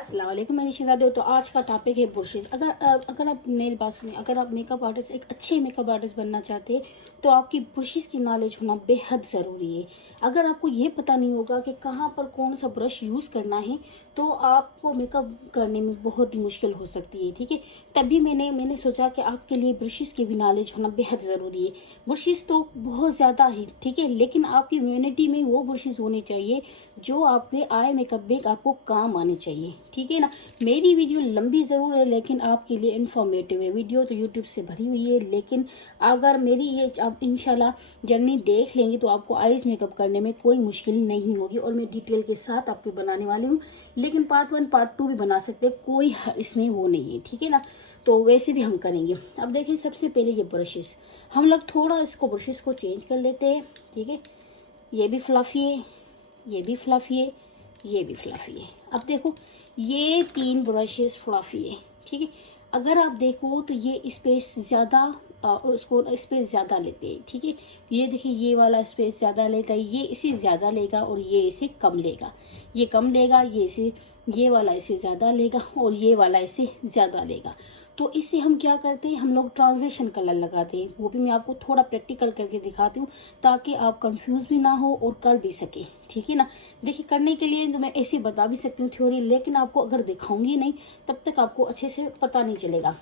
अस्सलाम वालेकुम मेरी शहजादे। तो आज का टॉपिक है ब्रशेस। अगर आप मेरी बात सुनिए, अगर आप मेकअप आर्टिस्ट, एक अच्छे मेकअप आर्टिस्ट बनना चाहते हैं तो आपकी ब्रशेस की नॉलेज होना बेहद ज़रूरी है। अगर आपको ये पता नहीं होगा कि कहाँ पर कौन सा ब्रश यूज़ करना है तो आपको मेकअप करने में बहुत ही मुश्किल हो सकती है। ठीक है, तभी मैंने सोचा कि आपके लिए ब्रशेस की भी नॉलेज होना बेहद ज़रूरी है। ब्रशेस तो बहुत ज़्यादा है, ठीक है, लेकिन आपकी इम्यूनिटी में वो ब्रशेस होने चाहिए जो आपके आई मेकअप में आपको काम आने चाहिए। ठीक है ना। मेरी वीडियो लंबी ज़रूर है लेकिन आपके लिए इंफॉर्मेटिव है। वीडियो तो यूट्यूब से भरी हुई है, लेकिन अगर मेरी ये आप इंशाल्लाह जर्नी देख लेंगे तो आपको आईज मेकअप करने में कोई मुश्किल नहीं होगी। और मैं डिटेल के साथ आपके बनाने वाली हूँ, लेकिन पार्ट 1 पार्ट 2 भी बना सकते हैं, कोई इसमें वो नहीं है। ठीक है ना, तो वैसे भी हम करेंगे। अब देखिए, सबसे पहले ये ब्रशेस, हम लोग थोड़ा इसको ब्रशेस को चेंज कर लेते हैं। ठीक है, ये भी फ्लफी है, ये भी फ्लफी है, ये भी फ्लफी है। अब देखो, ये 3 ब्रशेस फ्लफी है। ठीक है, अगर आप देखो तो ये स्पेस ज़्यादा, उसको स्पेस ज़्यादा लेते हैं। ठीक है, ये देखिए, ये वाला स्पेस ज़्यादा लेता है, ये इसे ज़्यादा लेगा और ये इसे कम लेगा। ये कम लेगा, ये वाला इसे ज़्यादा लेगा और ये वाला इसे ज़्यादा लेगा। तो इससे हम क्या करते हैं, हम लोग ट्रांजिशन कलर लगाते हैं। वो भी मैं आपको थोड़ा प्रैक्टिकल करके दिखाती हूँ ताकि आप कंफ्यूज भी ना हो और कर भी सके। ठीक है ना। देखिए, करने के लिए तो मैं ऐसे बता भी सकती हूँ थ्योरी, लेकिन आपको अगर दिखाऊंगी नहीं तब तक आपको अच्छे से पता नहीं चलेगा।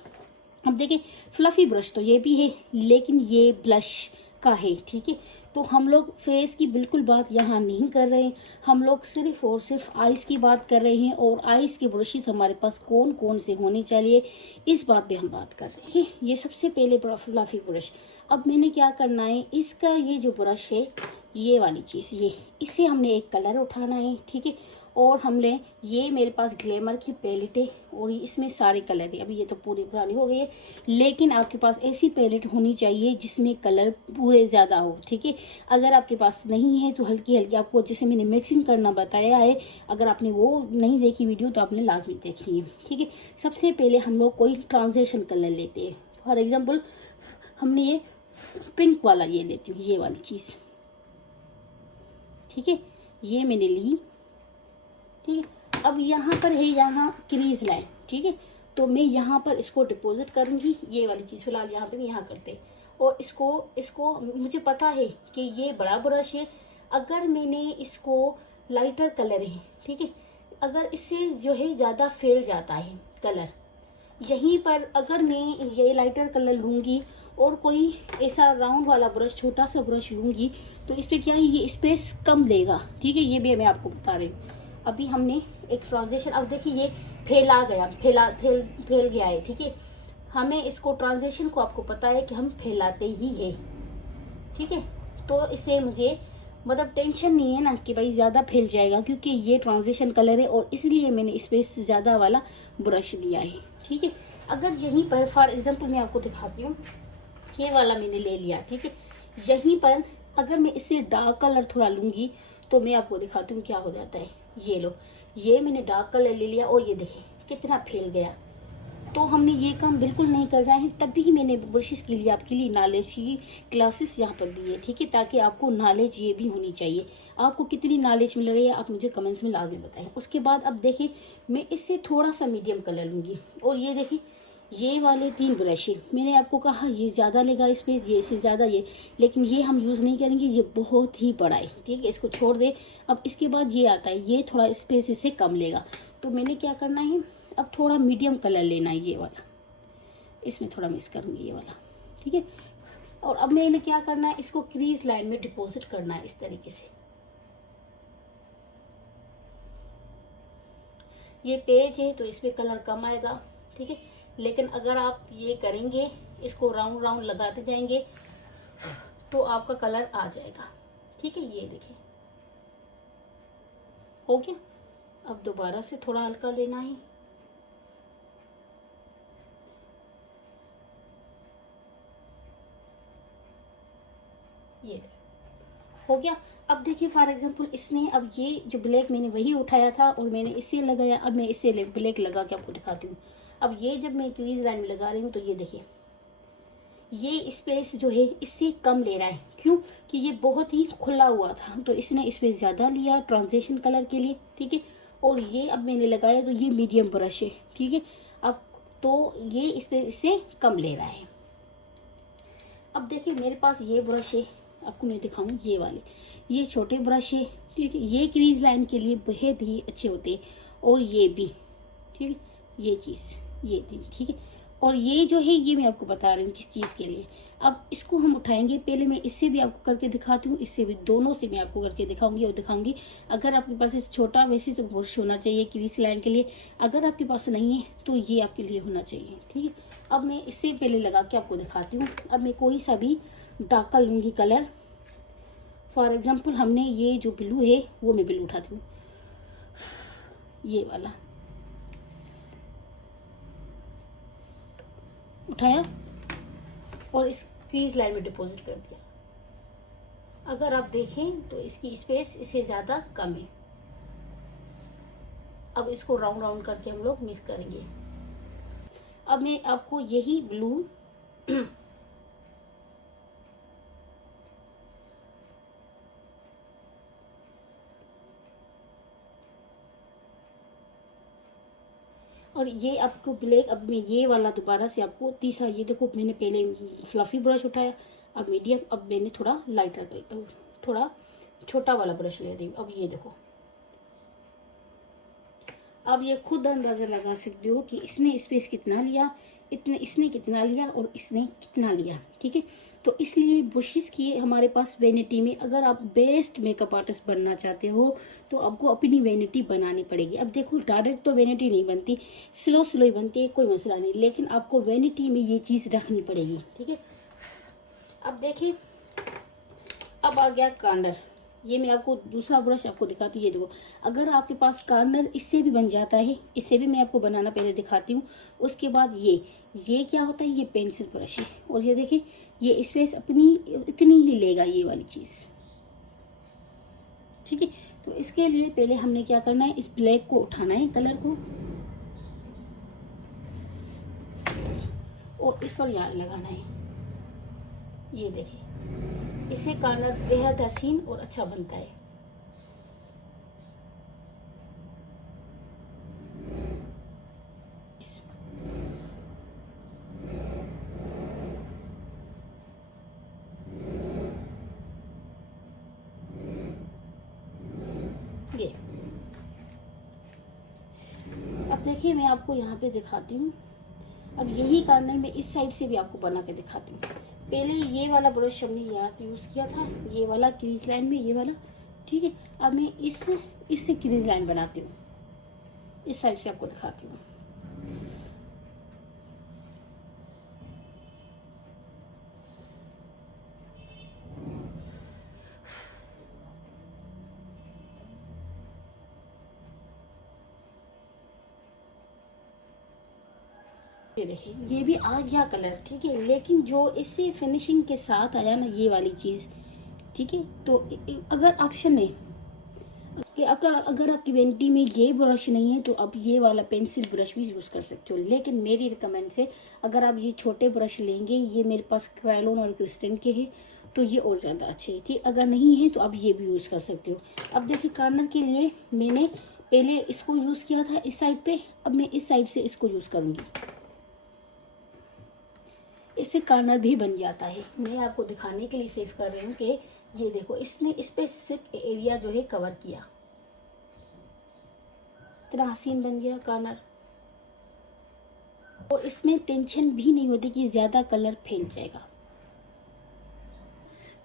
अब देखिए, फ्लफी ब्रश तो ये भी है, लेकिन ये ब्लश का है। ठीक है, तो हम लोग फेस की बिल्कुल बात यहाँ नहीं कर रहे हैं, हम लोग सिर्फ और सिर्फ आइस की बात कर रहे हैं। और आइस के ब्रशेस हमारे पास कौन कौन से होने चाहिए, इस बात पे हम बात कर रहे हैं। ठीक है, ये सबसे पहले फ्लफी ब्रश। अब मैंने क्या करना है, इसका ये जो ब्रश है, ये वाली चीज़, ये इसे हमने एक कलर उठाना है। ठीक है, और हमने, ये मेरे पास ग्लैमर की पैलेट है और इसमें सारे कलर है। अभी ये तो पूरी पुरानी हो गई है, लेकिन आपके पास ऐसी पैलेट होनी चाहिए जिसमें कलर पूरे ज़्यादा हो। ठीक है, अगर आपके पास नहीं है तो हल्की हल्की आपको, जैसे मैंने मिक्सिंग करना बताया है, अगर आपने वो नहीं देखी वीडियो तो आपने लाजमी देखनी है। ठीक है, सबसे पहले हम लोग कोई ट्रांजिशन कलर लेते हैं। फॉर एग्जाम्पल, हमने ये पिंक वाला ये लेती हूँ, ये वाली चीज़। ठीक है, ये मैंने ली। ठीक है, अब यहाँ पर है, यहाँ क्रीज लाइन। ठीक है, तो मैं यहाँ पर इसको डिपॉजिट करूँगी, ये वाली चीज़ फिलहाल यहाँ पे यहाँ करते हैं। और इसको इसको मुझे पता है कि ये बड़ा ब्रश है, अगर मैंने इसको लाइटर कलर है, ठीक है, अगर इससे जो है ज़्यादा फैल जाता है कलर, यहीं पर अगर मैं ये लाइटर कलर लूँगी और कोई ऐसा राउंड वाला ब्रश, छोटा सा ब्रश लूँगी, तो इस पर क्या है, ये स्पेस कम देगा। ठीक है, ये भी मैं आपको बता रही हूँ। अभी हमने एक ट्रांजिशन, अब देखिए ये फैला गया, फैल गया है। ठीक है, हमें इसको ट्रांजिशन को, आपको पता है कि हम फैलाते ही है। ठीक है, तो इसे मुझे मतलब टेंशन नहीं है ना कि भाई ज़्यादा फैल जाएगा, क्योंकि ये ट्रांजिशन कलर है और इसलिए मैंने स्पेस ज़्यादा वाला ब्रश दिया है। ठीक है, अगर यहीं पर फॉर एग्जाम्पल मैं आपको दिखाती हूँ, ये वाला मैंने ले लिया। ठीक है, यहीं पर अगर मैं इससे डार्क कलर थोड़ा लूँगी तो मैं आपको दिखाती हूँ क्या हो जाता है। ये लो, ये मैंने डार्क कलर ले लिया और ये देखिए कितना फैल गया। तो हमने ये काम बिल्कुल नहीं करना है, तभी मैंने ब्रशेस के लिए आपके लिए नॉलेज की क्लासेस यहाँ पर दी है। ठीक है, ताकि आपको नॉलेज ये भी होनी चाहिए। आपको कितनी नॉलेज मिल रही है आप मुझे कमेंट्स में लाजमी बताएं। उसके बाद अब देखिए, मैं इससे थोड़ा सा मीडियम कलर लूँगी और ये देखिए, ये वाले 3 ब्रश है, मैंने आपको कहा ये ज़्यादा लेगा स्पेस, ये इससे ज़्यादा ये, लेकिन ये हम यूज़ नहीं करेंगे, ये बहुत ही बड़ा है। ठीक है, इसको छोड़ दे। अब इसके बाद ये आता है, ये थोड़ा स्पेस इससे कम लेगा। तो मैंने क्या करना है, अब थोड़ा मीडियम कलर लेना है, ये वाला, इसमें थोड़ा मिक्स करूँगी ये वाला। ठीक है, और अब मैंने क्या करना है, इसको क्रीज लाइन में डिपॉजिट करना है इस तरीके से। ये पेज है तो इसमें कलर कम आएगा। ठीक है, लेकिन अगर आप ये करेंगे, इसको राउंड राउंड लगाते जाएंगे तो आपका कलर आ जाएगा। ठीक है, ये देखिए हो गया। अब दोबारा से थोड़ा हल्का लेना है। ये हो गया। अब देखिए फॉर एग्जांपल, इसने, अब ये जो ब्लैक मैंने वही उठाया था और मैंने इससे लगाया, अब मैं इससे ब्लैक लगा के आपको दिखाती हूँ। अब ये जब मैं क्रीज लाइन में लगा रही हूँ तो ये देखिए, ये स्पेस जो है इससे कम ले रहा है, क्यों कि ये बहुत ही खुला हुआ था, तो इसने स्पेस ज़्यादा लिया ट्रांजिशन कलर के लिए। ठीक है, और ये अब मैंने लगाया तो ये मीडियम ब्रश है, ठीक है। अब तो ये इससे कम ले रहा है। अब देखिए मेरे पास ये ब्रश है, आपको मैं दिखाऊं, ये वाले, ये छोटे ब्रश है, ठीक है। ये क्रीज लाइन के लिए बेहद ही अच्छे होते हैं, और ये भी, ठीक है, ये चीज़, ये थी, ठीक है। और ये जो है ये मैं आपको बता रही हूँ किस चीज़ के लिए। अब इसको हम उठाएंगे, पहले मैं इससे भी आपको करके दिखाती हूँ, इससे भी, दोनों से मैं आपको करके दिखाऊंगी और दिखाऊंगी। अगर आपके पास छोटा वैसे तो ब्रश होना चाहिए क्रीज लाइन के लिए, अगर आपके पास नहीं है तो ये आपके लिए होना चाहिए, ठीक है। अब मैं इससे पहले लगा के आपको दिखाती हूँ। अब मैं कोई सा भी डार्क लूँगी कलर, फॉर एग्जाम्पल हमने ये जो ब्लू है वो मैं ब्लू उठाती हूँ, ये वाला उठाया और इस क्रीज लाइन में डिपॉजिट कर दिया। अगर आप देखें तो इसकी स्पेस इससे ज़्यादा कम है। अब इसको राउंड राउंड करके हम लोग मिक्स करेंगे। अब मैं आपको यही ब्लू और ये आपको ब्लैक, अब मैं ये वाला दोबारा से आपको तीसरा, ये देखो मैंने पहले फ्लफी ब्रश उठाया, अब मीडियम, अब मैंने थोड़ा लाइटर, थोड़ा छोटा वाला ब्रश ले रही हूँ। अब ये देखो, अब ये खुद अंदाजा लगा सकते हो कि इसने स्पेस कितना लिया, इसने कितना लिया और इसने कितना लिया, ठीक है। तो इसलिए ब्रशेस की हमारे पास वैनिटी में, अगर आप बेस्ट मेकअप आर्टिस्ट बनना चाहते हो तो आपको अपनी वैनिटी बनानी पड़ेगी। अब देखो डायरेक्ट तो वैनिटी नहीं बनती, स्लो स्लो ही बनती है, कोई मसला नहीं, लेकिन आपको वैनिटी में ये चीज़ रखनी पड़ेगी, ठीक है। अब देखिए, अब आ गया कार्नर। ये मैं आपको दूसरा ब्रश आपको दिखाती हूँ, ये देखो, अगर आपके पास कार्नर इससे भी बन जाता है, इससे भी मैं आपको बनाना पहले दिखाती हूँ। उसके बाद ये क्या होता है, ये पेंसिल ब्रश है, और ये देखिए ये स्पेस अपनी इतनी ही लेगा ये वाली चीज़, ठीक है। तो इसके लिए पहले हमने क्या करना है, इस ब्लैक को उठाना है, कलर को, और इस पर यहाँ लगाना है। ये देखिए, इससे कार्नर बेहद हसीन और अच्छा बनता है। ये अब देखिए मैं आपको यहाँ पे दिखाती हूँ। अब यही कार्नर मैं इस साइड से भी आपको बना के दिखाती हूँ। पहले ये वाला ब्रश हमने यहाँ यूज़ किया था, ये वाला क्रीज लाइन में, ये वाला, ठीक है। अब मैं इससे क्रीज लाइन बनाती हूँ, इस साइड से आपको दिखाती हूँ। ये देखिए ये भी आ गया कलर, ठीक है, लेकिन जो इससे फिनिशिंग के साथ आया ना ये वाली चीज़, ठीक है। तो अगर ऑप्शन है कि अगर आपकी वैनिटी में ये ब्रश नहीं है तो आप ये वाला पेंसिल ब्रश भी यूज़ कर सकते हो, लेकिन मेरी रिकमेंड से अगर आप ये छोटे ब्रश लेंगे, ये मेरे पास क्रायोलन और क्रिस्टल के हैं, तो ये और ज़्यादा अच्छे है, ठीक। अगर नहीं है तो आप ये भी यूज़ कर सकते हो। अब देखिए कार्नर के लिए मैंने पहले इसको यूज़ किया था इस साइड पे, अब मैं इस साइड से इसको यूज़ करूँगी, इससे कार्नर भी बन जाता है। मैं आपको दिखाने के लिए सेव कर रही हूँ कि ये देखो इसने स्पेसिफिक एरिया जो है कवर किया, इतना हसीन बन गया कार्नर, और इसमें टेंशन भी नहीं होती कि ज़्यादा कलर फेंक जाएगा।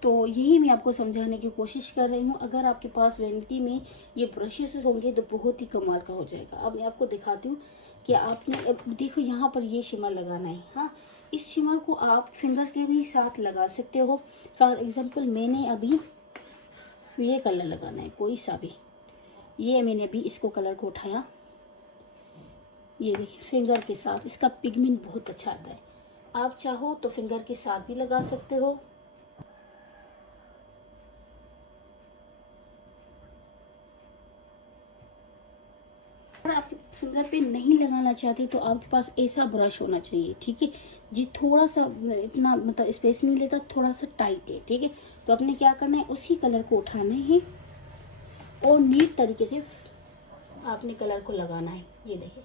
तो यही मैं आपको समझाने की कोशिश कर रही हूँ। अगर आपके पास वैनिटी में ये ब्रशेस होंगे तो बहुत ही कमाल का हो जाएगा। अब मैं आपको दिखाती हूँ कि आपने, अब देखो यहाँ पर ये शिमर लगाना है, हाँ, इस शिमर को आप फिंगर के भी साथ लगा सकते हो। फॉर एग्जांपल मैंने अभी ये कलर लगाना है कोई सा भी, ये मैंने अभी इसको कलर को उठाया, ये देखिए फिंगर के साथ, इसका पिगमेंट बहुत अच्छा आता है। आप चाहो तो फिंगर के साथ भी लगा सकते हो। अगर आप फिंगर पे नहीं लगाना चाहते तो आपके पास ऐसा ब्रश होना चाहिए, ठीक है, जी थोड़ा सा इतना मतलब स्पेस नहीं लेता, थोड़ा सा टाइट है, ठीक है। तो आपने क्या करना है, उसी कलर को उठाना है और नीट तरीके से आपने कलर को लगाना है। ये देखिए,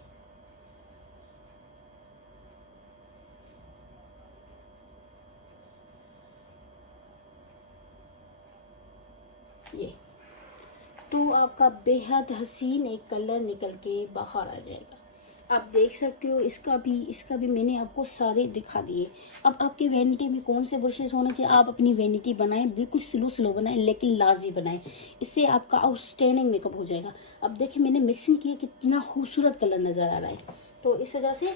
ये तो आपका बेहद हसीन एक कलर निकल के बाहर आ जाएगा। आप देख सकते हो, इसका भी मैंने आपको सारे दिखा दिए। अब आपके वैनिटी में कौन से ब्रशेस होने चाहिए, आप अपनी वैनिटी बनाएं, बिल्कुल स्लो स्लो बनाएं, लेकिन लाजमी बनाएं। इससे आपका आउटस्टैंडिंग मेकअप हो जाएगा। अब देखिए मैंने मिक्सिंग किया, कितना खूबसूरत कलर नज़र आ रहा है। तो इस वजह से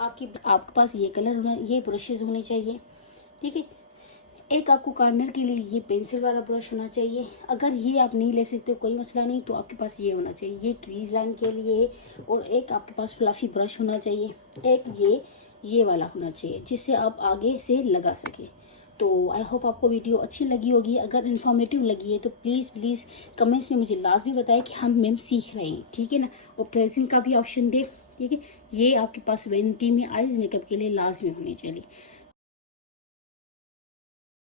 आपके पास ये कलर होना, ये ब्रशेज होने चाहिए, ठीक है। एक आपको कॉर्नर के लिए ये पेंसिल वाला ब्रश होना चाहिए। अगर ये आप नहीं ले सकते कोई मसला नहीं, तो आपके पास ये होना चाहिए, ये क्रीज लाइन के लिए। और एक आपके पास फ्लफी ब्रश होना चाहिए, एक ये वाला होना चाहिए, जिससे आप आगे से लगा सके। तो आई होप आपको वीडियो अच्छी लगी होगी। अगर इन्फॉर्मेटिव लगी है तो प्लीज़ कमेंट्स में मुझे लाजमी बताएं कि हम मैम सीख रहे हैं, ठीक है ना। और प्रेजेंट का भी ऑप्शन दे, ठीक है। ये आपके पास वैनिटी में आइज मेकअप के लिए लाजमी होनी चाहिए।